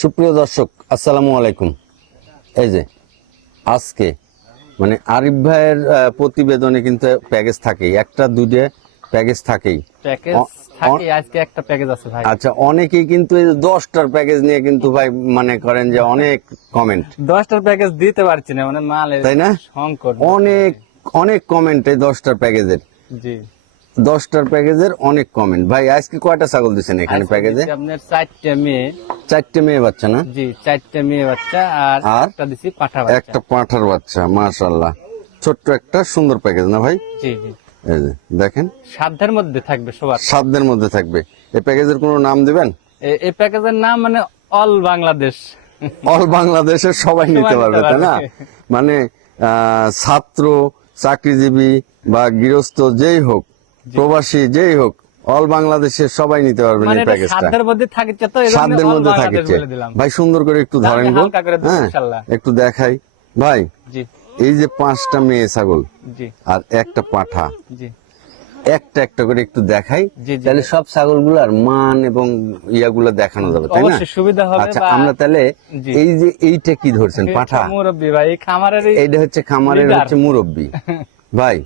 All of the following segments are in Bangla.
সুপ্রিয় দর্শক আসসালামু আলাইকুম। এই যে আজকে মানে আরিফ ভাইয়ের প্রতিবেদনে কিন্তু প্যাকেজ থাকেই। একটা দুটো প্যাকেজ থাকেই। থাকে আজকে একটা প্যাকেজ আছে ভাই। আচ্ছা অনেকেই কিন্তু দশটার প্যাকেজ নিয়ে কিন্তু ভাই মনে করেন যে অনেক কমেন্ট দশটার প্যাকেজ দিতে পারছি না মানে মাল তাই না? অনেক অনেক কমেন্ট এই দশটার প্যাকেজের। জি। দশটার প্যাকেজের অনেক কমেন্ট ভাই আজকে কয়টা ছাগল দিচ্ছেন এখানে প্যাকেজে? আপনার চারটে মেয়ে। চারটে মেয়ে বাচ্চা না? জি চারটে মেয়ে বাচ্চা আর? একটা দিছি পাঠা বাচ্চা। একটা পাঁঠার বাচ্চা মাশাল্লাহ ছোট্ট একটা সুন্দর প্যাকেজ না ভাই? জি জি। এই যে দেখেন। সাধ্যের মধ্যে থাকবে সবার। সাতদের মধ্যে থাকবে। এই প্যাকেজের কোনো নাম দিবেন? এই প্যাকেজের নাম মানে অল বাংলাদেশ। অল বাংলাদেশের সবাই নিতে পারবে তাই না? মানে ছাত্র চাকরিজীবী বা গৃহস্থ যেই হোক প্রবাসী যেই হোক অল বাংলাদেশের সবাই নিতে পারবেন এই প্যাকেজটা সাধ্যের মধ্যে থাকছে তো মধ্যে থাকছে। ভাই সুন্দর করে একটু ধরেন গো হ্যাঁ একটু দেখাই। ভাই জি। এই যে পাঁচটা মেয়ে ছাগল জি। আর একটা পাঠা। জি। একটা একটা করে একটু দেখাই। তাহলে সব ছাগলগুলার মান এবং ইয়াগুলো দেখানো যাবে তাই না? সুবিধা হবে আচ্ছা আমরা তাহলে এই যে এইটা কি ধরছেন পাঠা? মুরব্বী ভাই খামারের এইটা হচ্ছে খামারের হচ্ছে মুরব্বী। ভাই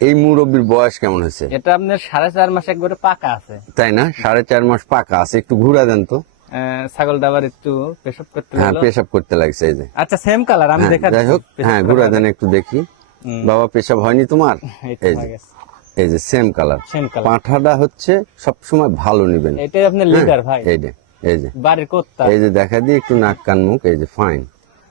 এই মুরব্বীর বয়স কেমন হয়েছে? এটা আপনার সাড়ে চার মাস একবারে পাকা আছে। তাই না? সাড়ে চার মাস পাকা আছে। একটু ঘুরা দেন তো। আহ, ছাগলটা আবার একটু পেশাব করতে হ্যাঁ পেশাব করতে লাগছে এই যে। আচ্ছা সেম কালার আমি হ্যাঁ, দেখা যাই হোক হ্যাঁ ঘুরা দেন একটু দেখি। বাবা পেশাব হয়নি তোমার? এই যে এই যে সেম কালার সেম কালার পাঠাটা হচ্ছে সবসময় ভালো নিবেন। এটাই আপনার লিডার ভাই। এই যে এই যে। বাড়ির কোত্তা এই যে দেখা দিয়ে একটু নাক কান মুখ এই যে ফাইন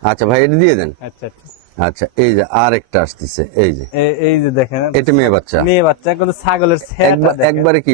আচ্ছা ভাই এটা দিয়ে দেন। আচ্ছা আচ্ছা। আচ্ছা এই যে আর একটা আসতেছে এই যে। এই যে দেখেন এটা মেয়ে বাচ্চা। মেয়ে বাচ্চা কিন্তু ছাগলের একবার- কি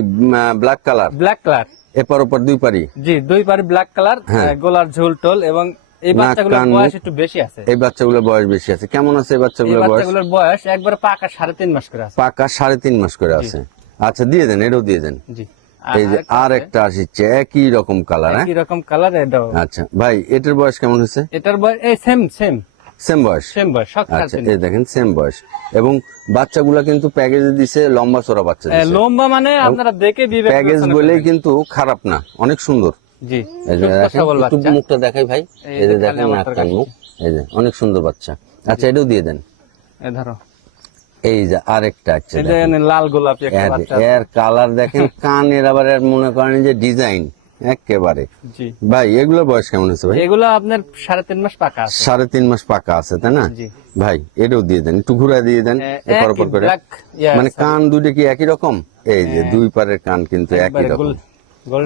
ব্ল্যাক কালার ব্ল্যাক কালার এপার ওপর দুই পারি? জি দুই পারে ব্ল্যাক কালার। গোলার ঝোল টোল এবং এই বাচ্চাগুলোর বয়স একটু বেশি আছে। এই বাচ্চাগুলোর বয়স বেশি আছে। কেমন আছে এই বাচ্চাগুলোর বয়স? বাচ্চাগুলোর বয়স একবার পাকা সাড়ে তিন মাস করে আছে। পাকা সাড়ে তিন মাস করে আছে। আচ্ছা দিয়ে দেন এটাও দিয়ে দেন। জি। এই যে আর একটা আসছে একই রকম কালার হ্যাঁ? একই রকম কালার এটাও। আচ্ছা ভাই এটার বয়স কেমন হয়েছে? এটার বয়স এই সেম সেম সেম বয়স? সেম বয়স আচ্ছা এই দেখেন সেম বয়স। এবং বাচ্চাগুলা কিন্তু প্যাকেজে দিছে লম্বা চড়া বাচ্চা দিছে। লম্বা মানে আপনারা দেখে বিবেক প্যাকেজ বলেই কিন্তু খারাপ না অনেক সুন্দর। জি একটু মুখটা দেখাই ভাই। এই যে দেখেন নাক কান মুখ এই যে অনেক সুন্দর বাচ্চা। আচ্ছা এটাও দিয়ে দেন। ধরো। এই যে আরেকটা আছে এনে লাল গোলাপি একটা এর- বাচ্চা এর কালার দেখেন কানের আবার এর মনে করেন যে ডিজাইন একেবারে। ভাই এগুলোর বয়স কেমন আছে ভাই? এগুলো আপনার সাড়ে তিন মাস পাকা আছে। সাড়ে তিন মাস পাকা আছে তাই না? ভাই এটাও দিয়ে দেন একটু ঘুরা দিয়ে দেন করে। মানে কান দুটো কি একই রকম? এই যে দুই পারের কান কিন্তু একই রকম।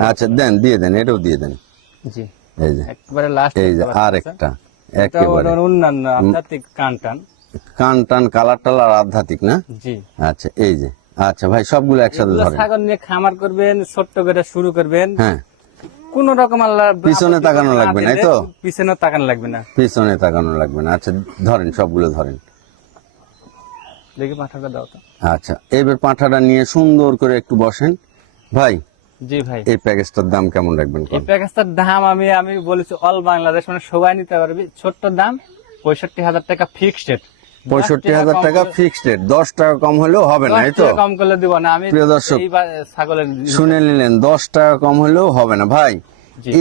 আচ্ছা দেন দিয়ে দেন এটাও দিয়ে দেন। এই যে। একবারে লাস্ট এই যে আর একটা একেবারে। অন্যান্য আধ্যাত্মিক কান টান। কান টান কালার টালার আধ্যাত্মিক না? জি। আচ্ছা এই যে। আচ্ছা ভাই সবগুলো একসাথে এগুলো ধরেন। ছাগল নিয়ে খামার করবেন ছোট্ট করে শুরু করবেন। হ্যাঁ। কোন রকম আল্লাহ পিছনে তাকানো লাগবে না, তো? পিছনে তাকানো লাগবে না। পিছনে তাকানো লাগবে না। আচ্ছা ধরেন সবগুলো ধরেন। দেখি পাঠাটা দাও তো। আচ্ছা এবার পাঁঠাটা নিয়ে সুন্দর করে একটু বসেন। ভাই জি ভাই। এই প্যাকেজটার দাম কেমন রাখবেন এই প্যাকেজটার দাম আমি আমি বলেছি অল বাংলাদেশ মানে সবাই নিতে পারবি। ছোট্ট দাম পঁয়ষট্টি হাজার টাকা ফিক্সড পঁয়ষট্টি হাজার টাকা ফিক্সড রেট দশ টাকা কম হলেও হবে না তো? কম করলে দিব না আমি প্রিয় দর্শক, শুনে নিলেন দশ টাকা কম হলেও হবে না। ভাই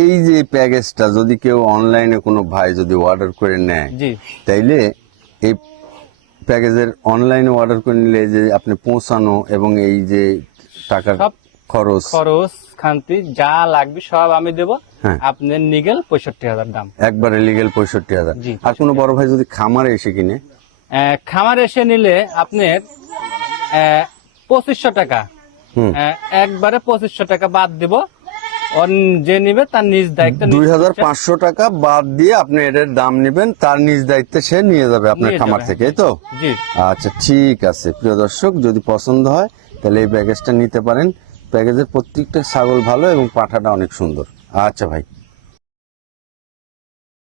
এই যে প্যাকেজটা যদি কেউ অনলাইনে কোনো ভাই যদি অর্ডার করে নেয় তাইলে এই প্যাকেজের অনলাইনে অর্ডার করে নিলে যে আপনি পৌঁছানো এবং এই যে টাকার খরচ। খরচ খান্তি যা লাগবে সব আমি দেব। হ্যাঁ। আপনার নিগেল পঁয়ষট্টি হাজার দাম। একবারে লিগেল পঁয়ষট্টি হাজার। আর কোনো বড় ভাই যদি খামারে এসে কিনে খামার এসে নিলে আপনার পঁচিশশো টাকা। একবারে পঁচিশশো টাকা বাদ দিব। যে নিবে তার নিজ দায়িত্ব দুই হাজার পাঁচশো টাকা বাদ দিয়ে আপনি এটার দাম নেবেন তার নিজ দায়িত্বে সে নিয়ে যাবে আপনার খামার থেকে তো? আচ্ছা ঠিক আছে। প্রিয় দর্শক যদি পছন্দ হয় তাহলে এই প্যাকেজটা নিতে পারেন। প্যাকেজের প্রত্যেকটা ছাগল ভালো এবং পাঠাটা অনেক সুন্দর। আচ্ছা ভাই।